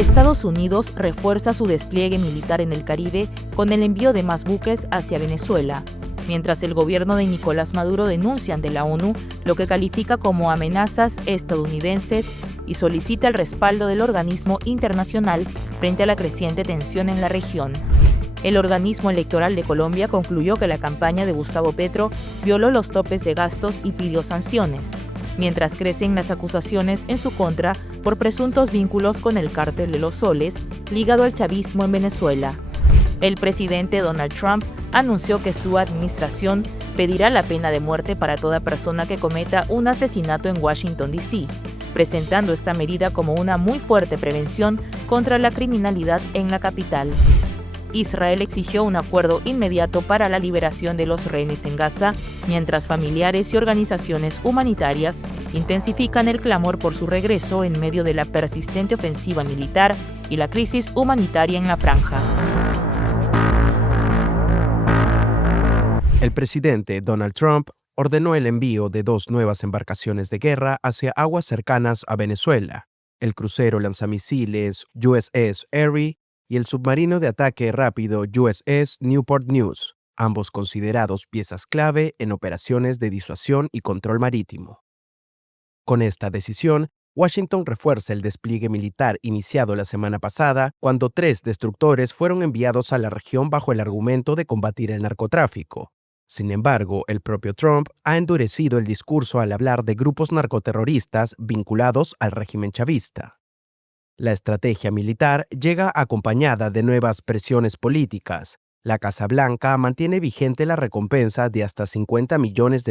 Estados Unidos refuerza su despliegue militar en el Caribe con el envío de más buques hacia Venezuela, mientras el gobierno de Nicolás Maduro denuncia ante la ONU lo que califica como amenazas estadounidenses y solicita el respaldo del organismo internacional frente a la creciente tensión en la región. El organismo electoral de Colombia concluyó que la campaña de Gustavo Petro violó los topes de gastos y pidió sanciones, mientras crecen las acusaciones en su contra por presuntos vínculos con el cártel de los soles ligado al chavismo en Venezuela. El presidente Donald Trump anunció que su administración pedirá la pena de muerte para toda persona que cometa un asesinato en Washington, D.C., presentando esta medida como una muy fuerte prevención contra la criminalidad en la capital. Israel exigió un acuerdo inmediato para la liberación de los rehenes en Gaza, mientras familiares y organizaciones humanitarias intensifican el clamor por su regreso en medio de la persistente ofensiva militar y la crisis humanitaria en la franja. El presidente Donald Trump ordenó el envío de 2 nuevas embarcaciones de guerra hacia aguas cercanas a Venezuela, el crucero lanzamisiles USS Erie y el submarino de ataque rápido USS Newport News, ambos considerados piezas clave en operaciones de disuasión y control marítimo. Con esta decisión, Washington refuerza el despliegue militar iniciado la semana pasada, cuando 3 destructores fueron enviados a la región bajo el argumento de combatir el narcotráfico. Sin embargo, el propio Trump ha endurecido el discurso al hablar de grupos narcoterroristas vinculados al régimen chavista. La estrategia militar llega acompañada de nuevas presiones políticas. La Casa Blanca mantiene vigente la recompensa de hasta $50 millones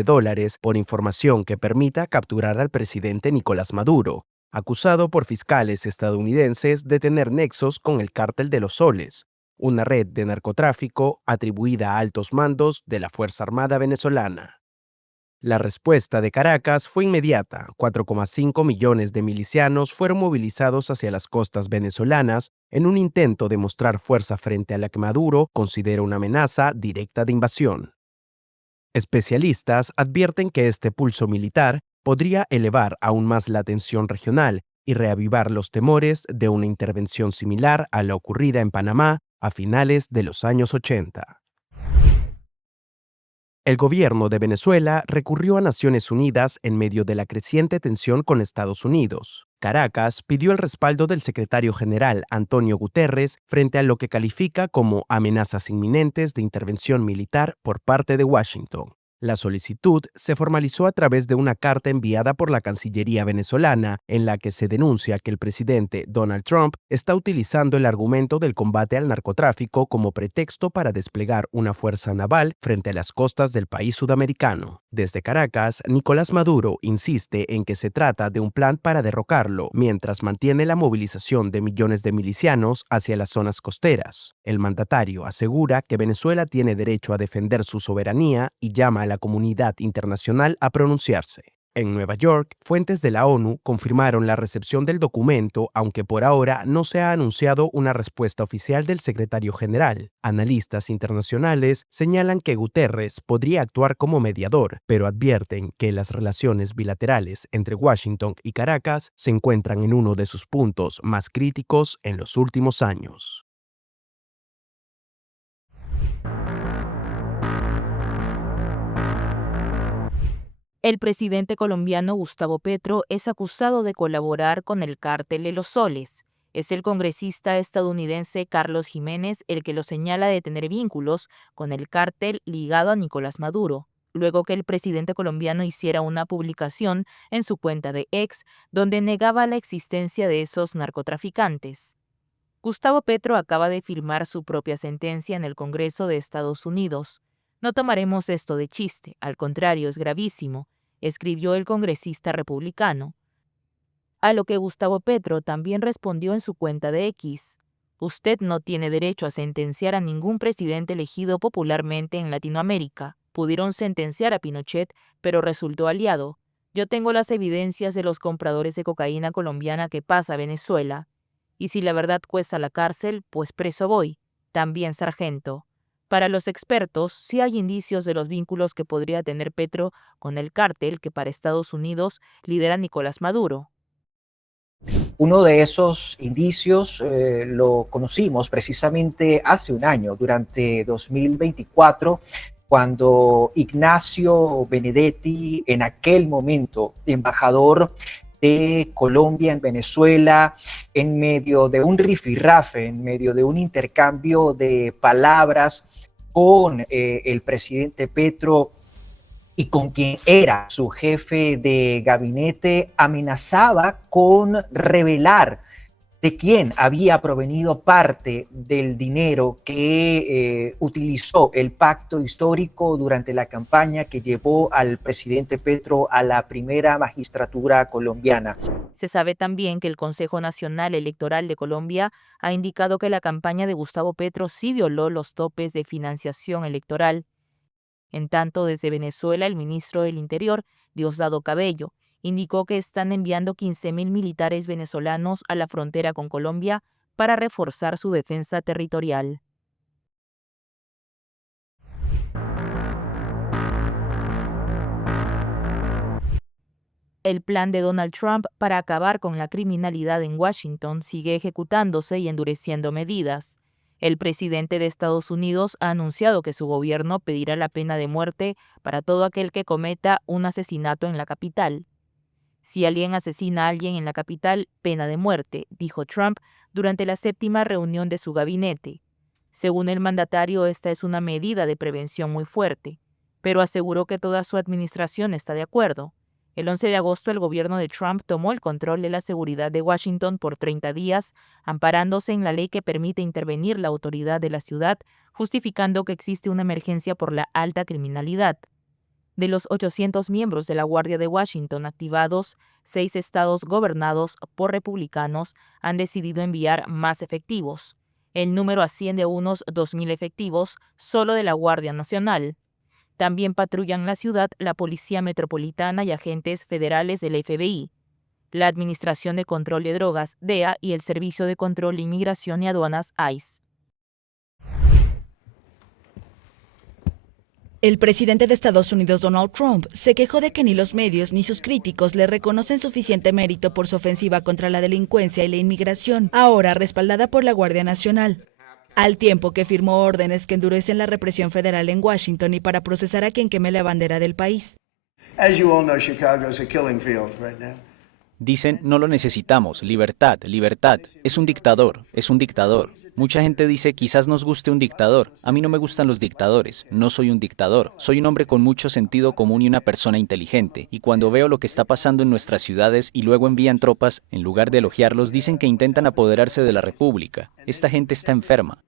por información que permita capturar al presidente Nicolás Maduro, acusado por fiscales estadounidenses de tener nexos con el cártel de los soles, una red de narcotráfico atribuida a altos mandos de la Fuerza Armada venezolana. La respuesta de Caracas fue inmediata. 4,5 millones de milicianos fueron movilizados hacia las costas venezolanas en un intento de mostrar fuerza frente a la que Maduro considera una amenaza directa de invasión. Especialistas advierten que este pulso militar podría elevar aún más la tensión regional y reavivar los temores de una intervención similar a la ocurrida en Panamá a finales de los años 80. El gobierno de Venezuela recurrió a Naciones Unidas en medio de la creciente tensión con Estados Unidos. Caracas pidió el respaldo del secretario general Antonio Guterres frente a lo que califica como amenazas inminentes de intervención militar por parte de Washington. La solicitud se formalizó a través de una carta enviada por la Cancillería venezolana, en la que se denuncia que el presidente Donald Trump está utilizando el argumento del combate al narcotráfico como pretexto para desplegar una fuerza naval frente a las costas del país sudamericano. Desde Caracas, Nicolás Maduro insiste en que se trata de un plan para derrocarlo, mientras mantiene la movilización de millones de milicianos hacia las zonas costeras. El mandatario asegura que Venezuela tiene derecho a defender su soberanía y llama a la comunidad internacional a pronunciarse. En Nueva York, fuentes de la ONU confirmaron la recepción del documento, aunque por ahora no se ha anunciado una respuesta oficial del secretario general. Analistas internacionales señalan que Guterres podría actuar como mediador, pero advierten que las relaciones bilaterales entre Washington y Caracas se encuentran en uno de sus puntos más críticos en los últimos años. El presidente colombiano Gustavo Petro es acusado de colaborar con el cártel de los soles. Es el congresista estadounidense Carlos Jiménez el que lo señala de tener vínculos con el cártel ligado a Nicolás Maduro, luego que el presidente colombiano hiciera una publicación en su cuenta de X donde negaba la existencia de esos narcotraficantes. Gustavo Petro acaba de firmar su propia sentencia en el Congreso de Estados Unidos. No tomaremos esto de chiste, al contrario, es gravísimo, escribió el congresista republicano. A lo que Gustavo Petro también respondió en su cuenta de X. Usted no tiene derecho a sentenciar a ningún presidente elegido popularmente en Latinoamérica. Pudieron sentenciar a Pinochet, pero resultó aliado. Yo tengo las evidencias de los compradores de cocaína colombiana que pasa a Venezuela. Y si la verdad cuesta la cárcel, pues preso voy. También, sargento. Para los expertos, sí hay indicios de los vínculos que podría tener Petro con el cártel que para Estados Unidos lidera Nicolás Maduro. Uno de esos indicios lo conocimos precisamente hace un año, durante 2024, cuando Ignacio Benedetti, en aquel momento embajador de Colombia en Venezuela, en medio de un rifirrafe, en medio de un intercambio de palabras con el presidente Petro y con quien era su jefe de gabinete, amenazaba con revelar de quién había provenido parte del dinero que utilizó el pacto histórico durante la campaña que llevó al presidente Petro a la primera magistratura colombiana. Se sabe también que el Consejo Nacional Electoral de Colombia ha indicado que la campaña de Gustavo Petro sí violó los topes de financiación electoral. En tanto, desde Venezuela, el ministro del Interior, Diosdado Cabello, indicó que están enviando 15.000 militares venezolanos a la frontera con Colombia para reforzar su defensa territorial. El plan de Donald Trump para acabar con la criminalidad en Washington sigue ejecutándose y endureciendo medidas. El presidente de Estados Unidos ha anunciado que su gobierno pedirá la pena de muerte para todo aquel que cometa un asesinato en la capital. Si alguien asesina a alguien en la capital, pena de muerte, dijo Trump durante la 7ª reunión de su gabinete. Según el mandatario, esta es una medida de prevención muy fuerte, pero aseguró que toda su administración está de acuerdo. El 11 de agosto, el gobierno de Trump tomó el control de la seguridad de Washington por 30 días, amparándose en la ley que permite intervenir la autoridad de la ciudad, justificando que existe una emergencia por la alta criminalidad. De los 800 miembros de la Guardia de Washington activados, 6 estados gobernados por republicanos han decidido enviar más efectivos. El número asciende a unos 2.000 efectivos solo de la Guardia Nacional. También patrullan la ciudad la Policía Metropolitana y agentes federales del FBI, la Administración de Control de Drogas, DEA, y el Servicio de Control de Inmigración y Aduanas, ICE. El presidente de Estados Unidos, Donald Trump, se quejó de que ni los medios ni sus críticos le reconocen suficiente mérito por su ofensiva contra la delincuencia y la inmigración, ahora respaldada por la Guardia Nacional, al tiempo que firmó órdenes que endurecen la represión federal en Washington y para procesar a quien queme la bandera del país. Dicen, no lo necesitamos, libertad, libertad. Es un dictador, es un dictador. Mucha gente dice, quizás nos guste un dictador. A mí no me gustan los dictadores, no soy un dictador. Soy un hombre con mucho sentido común y una persona inteligente. Y cuando veo lo que está pasando en nuestras ciudades y luego envían tropas, en lugar de elogiarlos, dicen que intentan apoderarse de la república. Esta gente está enferma.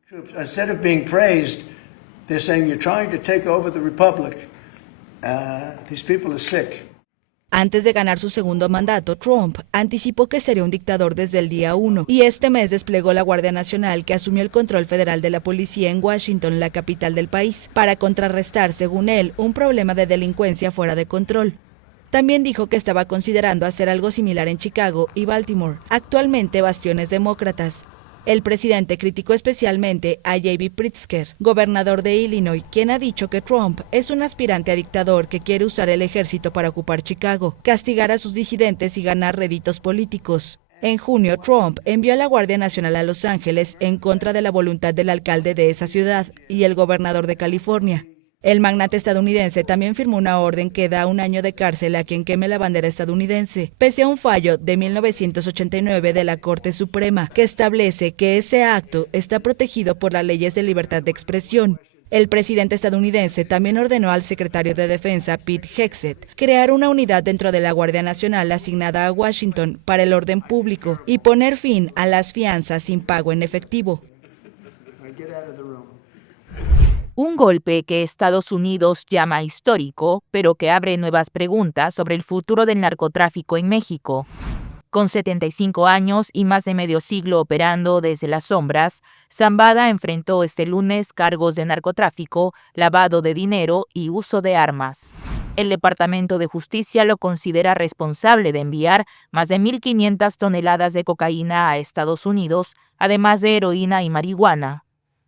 Antes de ganar su segundo mandato, Trump anticipó que sería un dictador desde el día 1 y este mes desplegó la Guardia Nacional, que asumió el control federal de la policía en Washington, la capital del país, para contrarrestar, según él, un problema de delincuencia fuera de control. También dijo que estaba considerando hacer algo similar en Chicago y Baltimore, actualmente bastiones demócratas. El presidente criticó especialmente a J.B. Pritzker, gobernador de Illinois, quien ha dicho que Trump es un aspirante a dictador que quiere usar el ejército para ocupar Chicago, castigar a sus disidentes y ganar réditos políticos. En junio, Trump envió a la Guardia Nacional a Los Ángeles en contra de la voluntad del alcalde de esa ciudad y el gobernador de California. El magnate estadounidense también firmó una orden que da 1 año de cárcel a quien queme la bandera estadounidense, pese a un fallo de 1989 de la Corte Suprema que establece que ese acto está protegido por las leyes de libertad de expresión. El presidente estadounidense también ordenó al secretario de Defensa, Pete Hegseth, crear una unidad dentro de la Guardia Nacional asignada a Washington para el orden público y poner fin a las fianzas sin pago en efectivo. Un golpe que Estados Unidos llama histórico, pero que abre nuevas preguntas sobre el futuro del narcotráfico en México. Con 75 años y más de medio siglo operando desde las sombras, Zambada enfrentó este lunes cargos de narcotráfico, lavado de dinero y uso de armas. El Departamento de Justicia lo considera responsable de enviar más de 1.500 toneladas de cocaína a Estados Unidos, además de heroína y marihuana.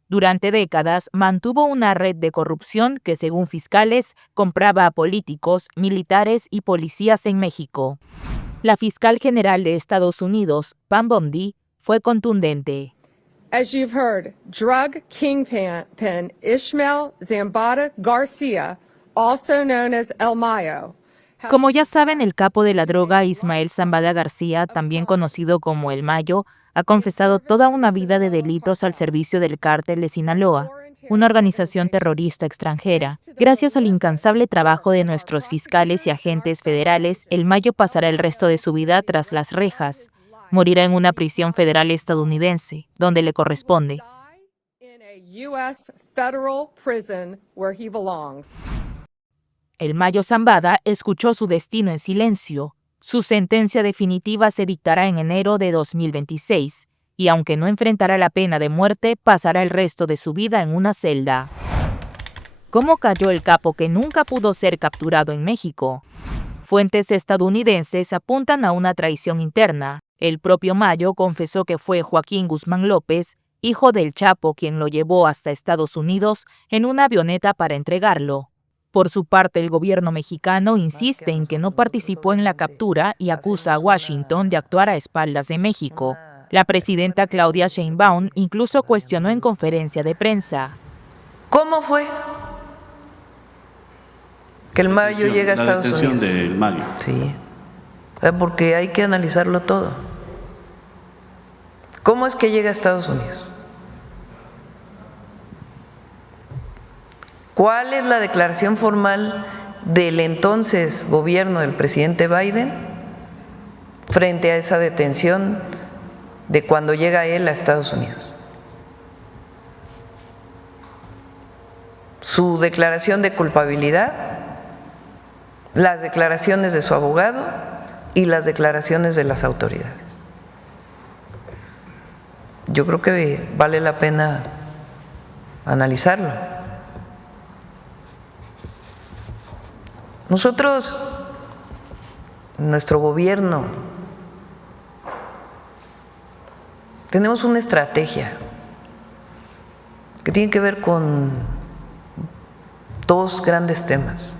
Durante décadas mantuvo una red de corrupción que, según fiscales, compraba a políticos, militares y policías en México. La fiscal general de Estados Unidos, Pam Bondi, fue contundente. As you've heard, drug kingpin Ishmael Zambada Garcia, also known as El Mayo. Como ya saben, el capo de la droga, Ismael Zambada García, también conocido como El Mayo, ha confesado toda una vida de delitos al servicio del cártel de Sinaloa, una organización terrorista extranjera. Gracias al incansable trabajo de nuestros fiscales y agentes federales, El Mayo pasará el resto de su vida tras las rejas. Morirá en una prisión federal estadounidense, donde le corresponde. El Mayo Zambada escuchó su destino en silencio. Su sentencia definitiva se dictará en enero de 2026, y aunque no enfrentará la pena de muerte, pasará el resto de su vida en una celda. ¿Cómo cayó el capo que nunca pudo ser capturado en México? Fuentes estadounidenses apuntan a una traición interna. El propio Mayo confesó que fue Joaquín Guzmán López, hijo del Chapo, quien lo llevó hasta Estados Unidos en una avioneta para entregarlo. Por su parte, el gobierno mexicano insiste en que no participó en la captura y acusa a Washington de actuar a espaldas de México. La presidenta Claudia Sheinbaum incluso cuestionó en conferencia de prensa. ¿Cómo fue que el Mayo llega a Estados Unidos? La detención del Mayo. Sí, porque hay que analizarlo todo. ¿Cómo es que llega a Estados Unidos? ¿Cuál es la declaración formal del entonces gobierno del presidente Biden frente a esa detención de cuando llega él a Estados Unidos? Su declaración de culpabilidad, las declaraciones de su abogado y las declaraciones de las autoridades. Yo creo que vale la pena analizarlo. Nosotros, nuestro gobierno, tenemos una estrategia que tiene que ver con dos grandes temas: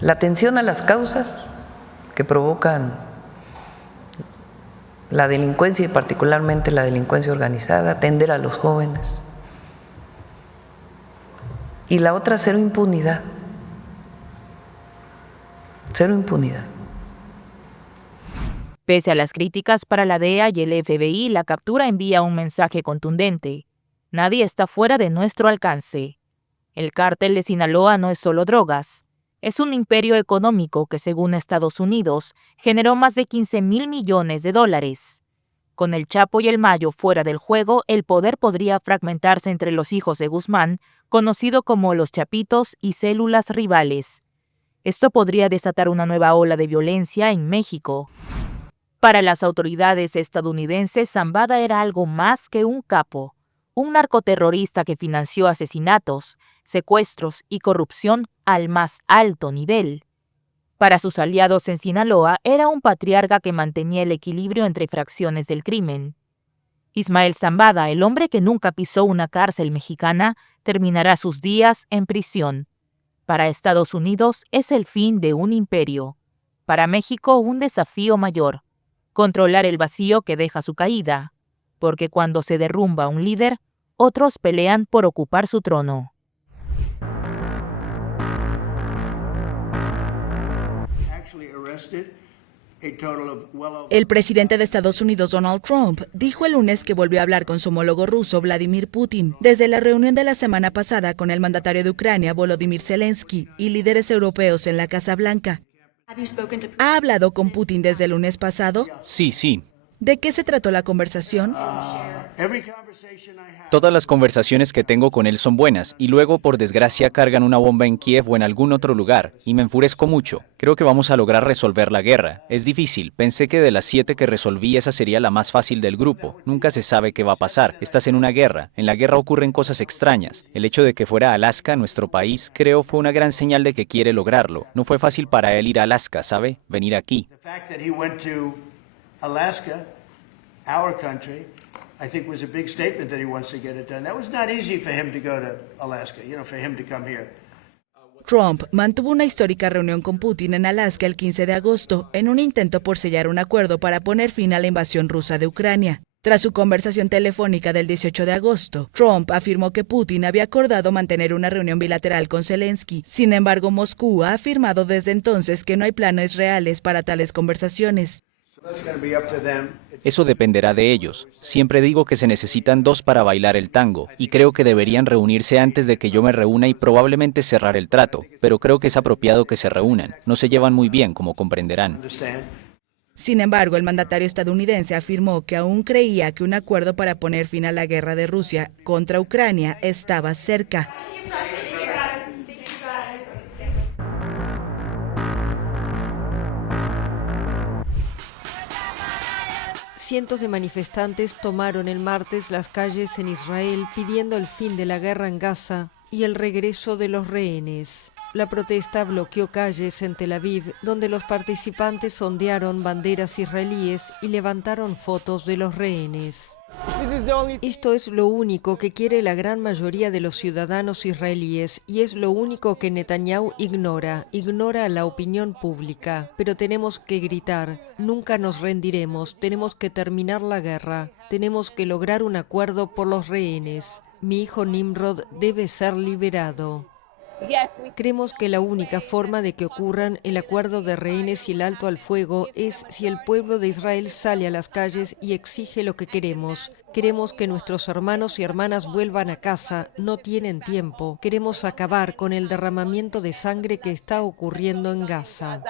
la atención a las causas que provocan la delincuencia y particularmente la delincuencia organizada, atender a los jóvenes, y la otra, cero impunidad. Cero impunidad. Pese a las críticas para la DEA y el FBI, la captura envía un mensaje contundente. Nadie está fuera de nuestro alcance. El cártel de Sinaloa no es solo drogas. Es un imperio económico que, según Estados Unidos, generó más de 15,000 millones de dólares. Con el Chapo y el Mayo fuera del juego, el poder podría fragmentarse entre los hijos de Guzmán, conocido como los Chapitos, y células rivales. Esto podría desatar una nueva ola de violencia en México. Para las autoridades estadounidenses, Zambada era algo más que un capo, un narcoterrorista que financió asesinatos, secuestros y corrupción al más alto nivel. Para sus aliados en Sinaloa, era un patriarca que mantenía el equilibrio entre fracciones del crimen. Ismael Zambada, el hombre que nunca pisó una cárcel mexicana, terminará sus días en prisión. Para Estados Unidos es el fin de un imperio. Para México un desafío mayor: controlar el vacío que deja su caída. Porque cuando se derrumba un líder, otros pelean por ocupar su trono. El presidente de Estados Unidos, Donald Trump, dijo el lunes que volvió a hablar con su homólogo ruso, Vladimir Putin, desde la reunión de la semana pasada con el mandatario de Ucrania, Volodymyr Zelensky, y líderes europeos en la Casa Blanca. ¿Ha hablado con Putin desde el lunes pasado? Sí. ¿De qué se trató la conversación? Todas las conversaciones que tengo con él son buenas, y luego, por desgracia, cargan una bomba en Kiev o en algún otro lugar, y me enfurezco mucho. Creo que vamos a lograr resolver la guerra. Es difícil. Pensé que de las 7 que resolví, esa sería la más fácil del grupo. Nunca se sabe qué va a pasar. Estás en una guerra. En la guerra ocurren cosas extrañas. El hecho de que fuera Alaska, nuestro país, creo fue una gran señal de que quiere lograrlo. No fue fácil para él ir a Alaska, ¿sabe? Venir aquí. Alaska, our country, I think was a big statement that he wants to get it done. That was not easy for him to go to Alaska, for him to come here. Trump mantuvo una histórica reunión con Putin en Alaska el 15 de agosto, en un intento por sellar un acuerdo para poner fin a la invasión rusa de Ucrania. Tras su conversación telefónica del 18 de agosto, Trump afirmó que Putin había acordado mantener una reunión bilateral con Zelensky. Sin embargo, Moscú ha afirmado desde entonces que no hay planes reales para tales conversaciones. Eso dependerá de ellos. Siempre digo que se necesitan dos para bailar el tango, y creo que deberían reunirse antes de que yo me reúna y probablemente cerrar el trato, pero creo que es apropiado que se reúnan. No se llevan muy bien, como comprenderán. Sin embargo, el mandatario estadounidense afirmó que aún creía que un acuerdo para poner fin a la guerra de Rusia contra Ucrania estaba cerca. Cientos de manifestantes tomaron el martes las calles en Israel pidiendo el fin de la guerra en Gaza y el regreso de los rehenes. La protesta bloqueó calles en Tel Aviv, donde los participantes ondearon banderas israelíes y levantaron fotos de los rehenes. Esto es lo único que quiere la gran mayoría de los ciudadanos israelíes y es lo único que Netanyahu ignora a la opinión pública. Pero tenemos que gritar, nunca nos rendiremos, tenemos que terminar la guerra, tenemos que lograr un acuerdo por los rehenes. Mi hijo Nimrod debe ser liberado. Creemos que la única forma de que ocurran el acuerdo de rehenes y el alto al fuego es si el pueblo de Israel sale a las calles y exige lo que queremos. Queremos que nuestros hermanos y hermanas vuelvan a casa, no tienen tiempo. Queremos acabar con el derramamiento de sangre que está ocurriendo en Gaza.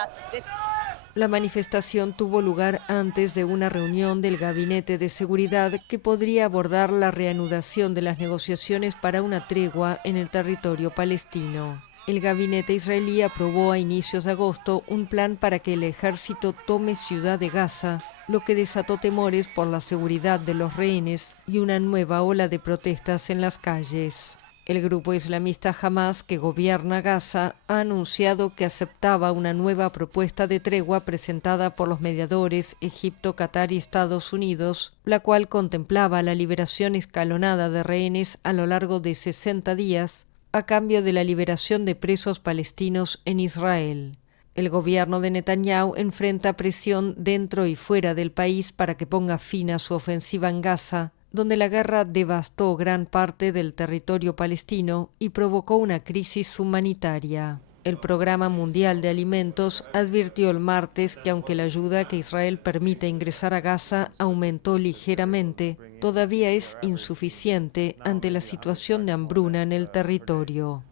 La manifestación tuvo lugar antes de una reunión del Gabinete de Seguridad que podría abordar la reanudación de las negociaciones para una tregua en el territorio palestino. El gabinete israelí aprobó a inicios de agosto un plan para que el ejército tome Ciudad de Gaza, lo que desató temores por la seguridad de los rehenes y una nueva ola de protestas en las calles. El grupo islamista Hamas, que gobierna Gaza, ha anunciado que aceptaba una nueva propuesta de tregua presentada por los mediadores Egipto, Qatar y Estados Unidos, la cual contemplaba la liberación escalonada de rehenes a lo largo de 60 días, a cambio de la liberación de presos palestinos en Israel. El gobierno de Netanyahu enfrenta presión dentro y fuera del país para que ponga fin a su ofensiva en Gaza, donde la guerra devastó gran parte del territorio palestino y provocó una crisis humanitaria. El Programa Mundial de Alimentos advirtió el martes que aunque la ayuda que Israel permite ingresar a Gaza aumentó ligeramente, todavía es insuficiente ante la situación de hambruna en el territorio.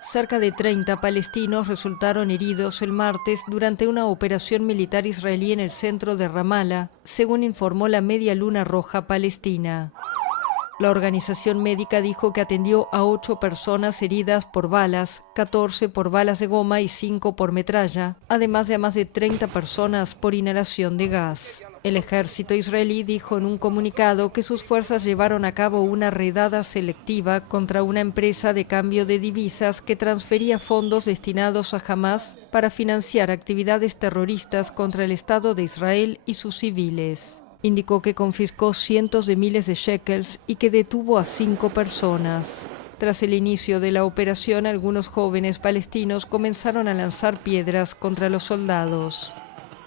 Cerca de 30 palestinos resultaron heridos el martes durante una operación militar israelí en el centro de Ramallah, según informó la Media Luna Roja palestina. La organización médica dijo que atendió a 8 personas heridas por balas, 14 por balas de goma y 5 por metralla, además de a más de 30 personas por inhalación de gas. El ejército israelí dijo en un comunicado que sus fuerzas llevaron a cabo una redada selectiva contra una empresa de cambio de divisas que transfería fondos destinados a Hamas para financiar actividades terroristas contra el Estado de Israel y sus civiles. Indicó que confiscó cientos de miles de shekels y que detuvo a 5 personas. Tras el inicio de la operación, algunos jóvenes palestinos comenzaron a lanzar piedras contra los soldados.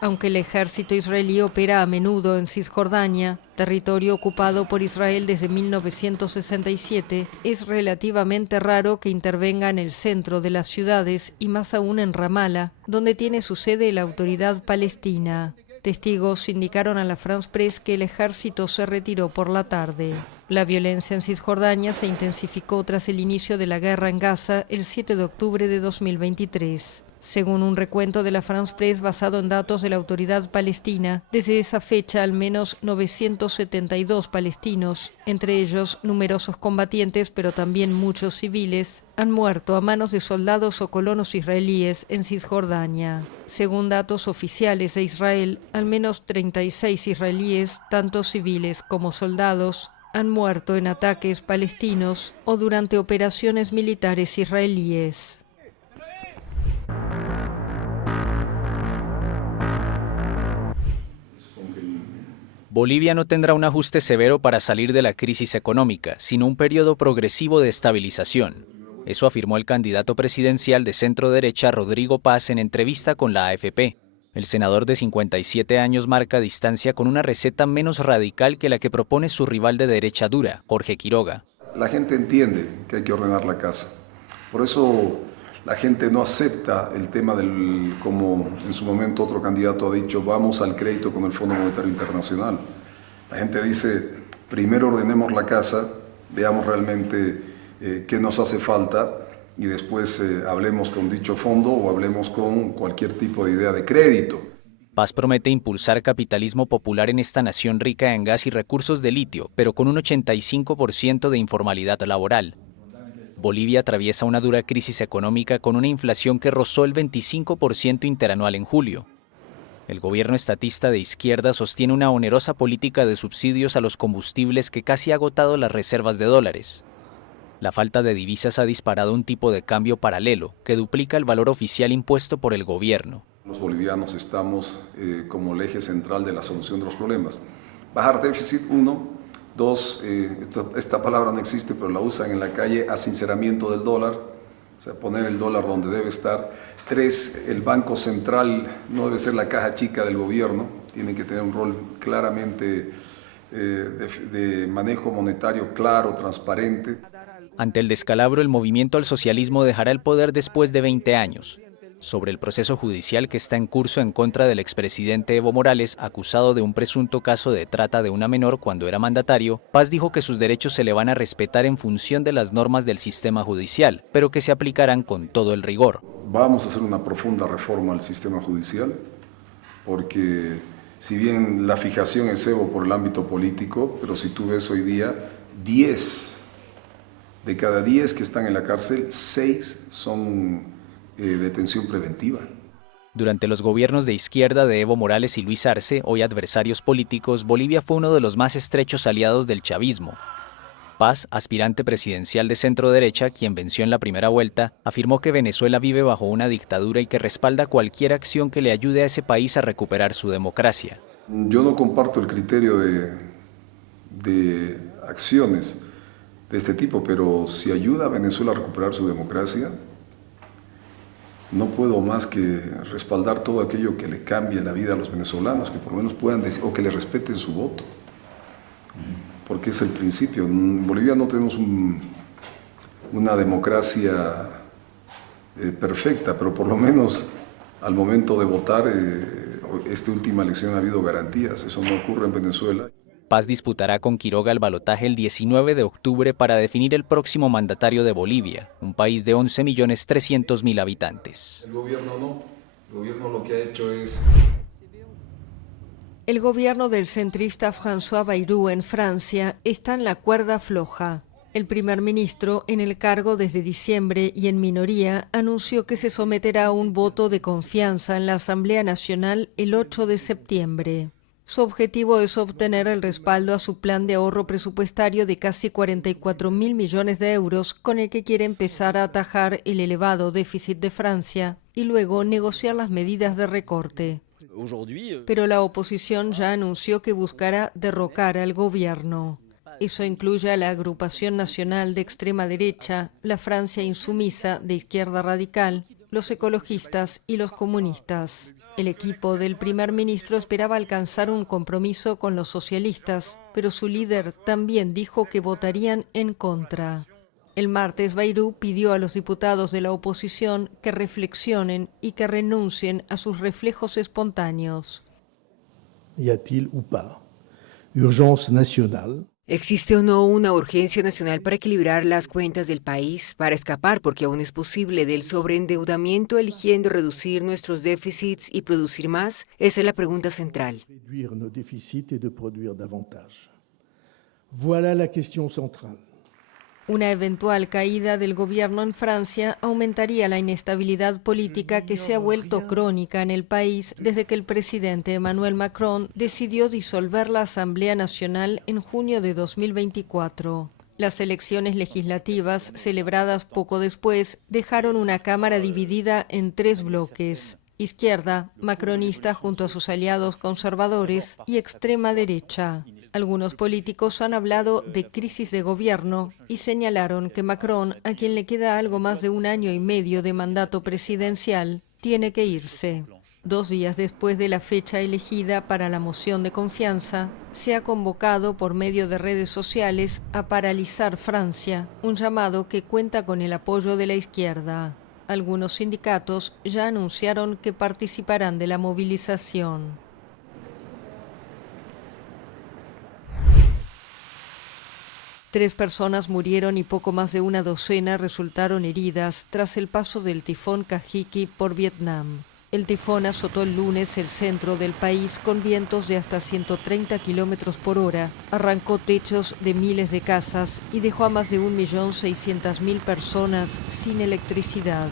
Aunque el ejército israelí opera a menudo en Cisjordania, territorio ocupado por Israel desde 1967, es relativamente raro que intervenga en el centro de las ciudades y más aún en Ramallah, donde tiene su sede la Autoridad Palestina. Testigos indicaron a la France Press que el ejército se retiró por la tarde. La violencia en Cisjordania se intensificó tras el inicio de la guerra en Gaza el 7 de octubre de 2023. Según un recuento de la France Press basado en datos de la Autoridad Palestina, desde esa fecha al menos 972 palestinos, entre ellos numerosos combatientes pero también muchos civiles, han muerto a manos de soldados o colonos israelíes en Cisjordania. Según datos oficiales de Israel, al menos 36 israelíes, tanto civiles como soldados, han muerto en ataques palestinos o durante operaciones militares israelíes. Bolivia no tendrá un ajuste severo para salir de la crisis económica, sino un periodo progresivo de estabilización. Eso afirmó el candidato presidencial de centro-derecha Rodrigo Paz en entrevista con la AFP. El senador de 57 años marca distancia con una receta menos radical que la que propone su rival de derecha dura, Jorge Quiroga. La gente entiende que hay que ordenar la casa. Por eso la gente no acepta el tema del, como en su momento otro candidato ha dicho, vamos al crédito con el Fondo Monetario Internacional. La gente dice, primero ordenemos la casa, veamos realmente qué nos hace falta y después hablemos con dicho fondo o hablemos con cualquier tipo de idea de crédito. Paz promete impulsar capitalismo popular en esta nación rica en gas y recursos de litio, pero con un 85% de informalidad laboral. Bolivia atraviesa una dura crisis económica con una inflación que rozó el 25% interanual en julio. El gobierno estatista de izquierda sostiene una onerosa política de subsidios a los combustibles que casi ha agotado las reservas de dólares. La falta de divisas ha disparado un tipo de cambio paralelo que duplica el valor oficial impuesto por el gobierno. Los bolivianos estamos como el eje central de la solución de los problemas. Bajar déficit, 1. 2, esta palabra no existe, pero la usan en la calle, asinceramiento del dólar, o sea, poner el dólar donde debe estar. 3, el Banco Central no debe ser la caja chica del gobierno, tiene que tener un rol claramente de manejo monetario claro, transparente. Ante el descalabro, el movimiento al socialismo dejará el poder después de 20 años. Sobre el proceso judicial que está en curso en contra del expresidente Evo Morales, acusado de un presunto caso de trata de una menor cuando era mandatario, Paz dijo que sus derechos se le van a respetar en función de las normas del sistema judicial, pero que se aplicarán con todo el rigor. Vamos a hacer una profunda reforma al sistema judicial, porque si bien la fijación es Evo por el ámbito político, pero si tú ves hoy día, 10 de cada 10 que están en la cárcel, 6 son detención preventiva. Durante los gobiernos de izquierda de Evo Morales y Luis Arce, hoy adversarios políticos, Bolivia fue uno de los más estrechos aliados del chavismo. Paz, aspirante presidencial de centro-derecha, quien venció en la primera vuelta, afirmó que Venezuela vive bajo una dictadura y que respalda cualquier acción que le ayude a ese país a recuperar su democracia. Yo no comparto el criterio de acciones de este tipo, pero si ayuda a Venezuela a recuperar su democracia, no puedo más que respaldar todo aquello que le cambie la vida a los venezolanos, que por lo menos puedan decir, o que le respeten su voto, porque es el principio. En Bolivia no tenemos una democracia perfecta, pero por lo menos al momento de votar, esta última elección ha habido garantías, eso no ocurre en Venezuela. Paz disputará con Quiroga el balotaje el 19 de octubre para definir el próximo mandatario de Bolivia, un país de 11.300.000 habitantes. El gobierno no, el gobierno lo que ha hecho es... El gobierno del centrista François Bayrou en Francia está en la cuerda floja. El primer ministro, en el cargo desde diciembre y en minoría, anunció que se someterá a un voto de confianza en la Asamblea Nacional el 8 de septiembre. Su objetivo es obtener el respaldo a su plan de ahorro presupuestario de casi 44.000 millones de euros, con el que quiere empezar a atajar el elevado déficit de Francia y luego negociar las medidas de recorte. Pero la oposición ya anunció que buscará derrocar al gobierno. Eso incluye a la Agrupación Nacional de Extrema Derecha, la Francia Insumisa de Izquierda Radical, los ecologistas y los comunistas. El equipo del primer ministro esperaba alcanzar un compromiso con los socialistas, pero su líder también dijo que votarían en contra. El martes, Bayrou pidió a los diputados de la oposición que reflexionen y que renuncien a sus reflejos espontáneos. ¿Y a-t-il ou pas urgence nationale? ¿Existe o no una urgencia nacional para equilibrar las cuentas del país, para escapar, porque aún es posible, del sobreendeudamiento, eligiendo reducir nuestros déficits y producir más? Esa es la pregunta central. Réduire nos déficits et de produire davantage. Voilà la question centrale. Una eventual caída del gobierno en Francia aumentaría la inestabilidad política que se ha vuelto crónica en el país desde que el presidente Emmanuel Macron decidió disolver la Asamblea Nacional en junio de 2024. Las elecciones legislativas, celebradas poco después, dejaron una Cámara dividida en 3 bloques. izquierda, macronista junto a sus aliados conservadores y extrema derecha. Algunos políticos han hablado de crisis de gobierno y señalaron que Macron, a quien le queda algo más de 1 año y medio de mandato presidencial, tiene que irse. 2 días después de la fecha elegida para la moción de confianza, se ha convocado por medio de redes sociales a paralizar Francia, un llamado que cuenta con el apoyo de la izquierda. Algunos sindicatos ya anunciaron que participarán de la movilización. Tres personas murieron y poco más de una docena resultaron heridas tras el paso del tifón Kajiki por Vietnam. El tifón azotó el lunes el centro del país con vientos de hasta 130 kilómetros por hora, arrancó techos de miles de casas y dejó a más de 1.600.000 personas sin electricidad.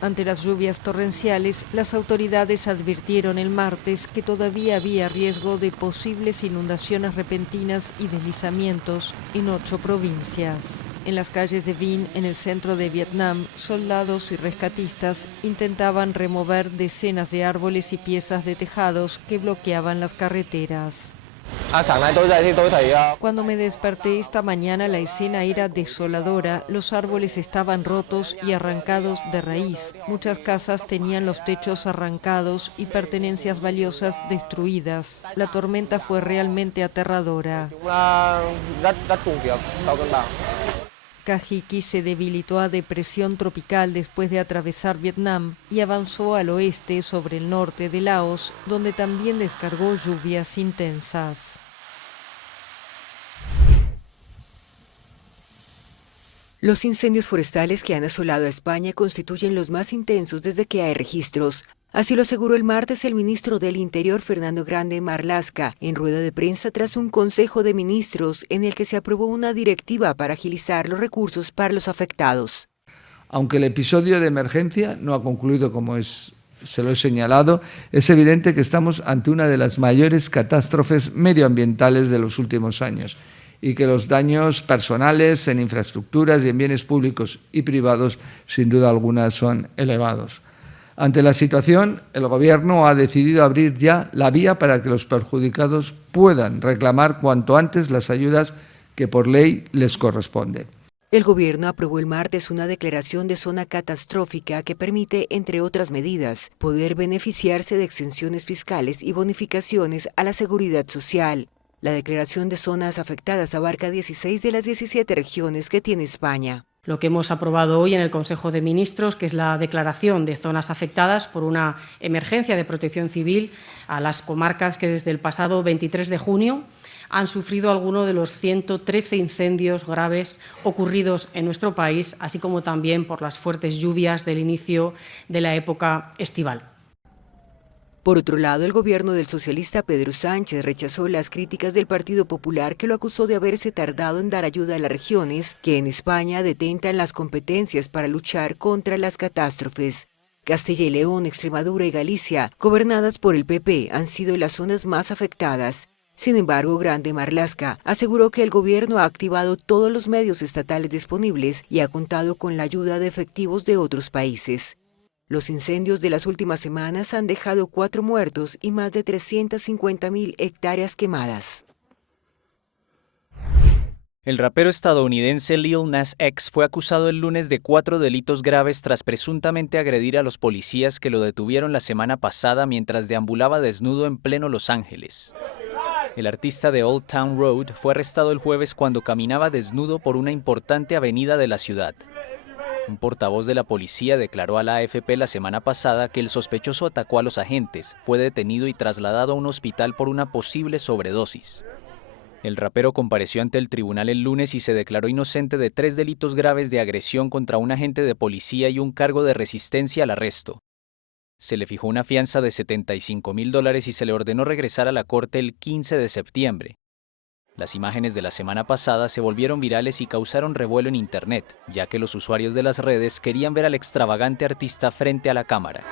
Ante las lluvias torrenciales, las autoridades advirtieron el martes que todavía había riesgo de posibles inundaciones repentinas y deslizamientos en 8 provincias. En las calles de Vinh, en el centro de Vietnam, soldados y rescatistas intentaban remover decenas de árboles y piezas de tejados que bloqueaban las carreteras. Cuando me desperté esta mañana, la escena era desoladora. Los árboles estaban rotos y arrancados de raíz. Muchas casas tenían los techos arrancados y pertenencias valiosas destruidas. La tormenta fue realmente aterradora. Kajiki se debilitó a depresión tropical después de atravesar Vietnam y avanzó al oeste sobre el norte de Laos, donde también descargó lluvias intensas. Los incendios forestales que han asolado a España constituyen los más intensos desde que hay registros. Así lo aseguró el martes el ministro del Interior, Fernando Grande Marlaska, en rueda de prensa tras un consejo de ministros en el que se aprobó una directiva para agilizar los recursos para los afectados. Aunque el episodio de emergencia no ha concluido como se lo he señalado, es evidente que estamos ante una de las mayores catástrofes medioambientales de los últimos años y que los daños personales en infraestructuras y en bienes públicos y privados sin duda alguna son elevados. Ante la situación, el Gobierno ha decidido abrir ya la vía para que los perjudicados puedan reclamar cuanto antes las ayudas que por ley les corresponden. El Gobierno aprobó el martes una declaración de zona catastrófica que permite, entre otras medidas, poder beneficiarse de exenciones fiscales y bonificaciones a la seguridad social. La declaración de zonas afectadas abarca 16 de las 17 regiones que tiene España. Lo que hemos aprobado hoy en el Consejo de Ministros, que es la declaración de zonas afectadas por una emergencia de protección civil a las comarcas que desde el pasado 23 de junio han sufrido alguno de los 113 incendios graves ocurridos en nuestro país, así como también por las fuertes lluvias del inicio de la época estival. Por otro lado, el gobierno del socialista Pedro Sánchez rechazó las críticas del Partido Popular, que lo acusó de haberse tardado en dar ayuda a las regiones que en España detentan las competencias para luchar contra las catástrofes. Castilla y León, Extremadura y Galicia, gobernadas por el PP, han sido las zonas más afectadas. Sin embargo, Grande Marlaska aseguró que el gobierno ha activado todos los medios estatales disponibles y ha contado con la ayuda de efectivos de otros países. Los incendios de las últimas semanas han dejado 4 muertos y más de 350.000 hectáreas quemadas. El rapero estadounidense Lil Nas X fue acusado el lunes de 4 delitos graves tras presuntamente agredir a los policías que lo detuvieron la semana pasada mientras deambulaba desnudo en pleno Los Ángeles. El artista de Old Town Road fue arrestado el jueves cuando caminaba desnudo por una importante avenida de la ciudad. Un portavoz de la policía declaró a la AFP la semana pasada que el sospechoso atacó a los agentes, fue detenido y trasladado a un hospital por una posible sobredosis. El rapero compareció ante el tribunal el lunes y se declaró inocente de 3 delitos graves de agresión contra un agente de policía y un cargo de resistencia al arresto. Se le fijó una fianza de $75.000 y se le ordenó regresar a la corte el 15 de septiembre. Las imágenes de la semana pasada se volvieron virales y causaron revuelo en Internet, ya que los usuarios de las redes querían ver al extravagante artista frente a la cámara.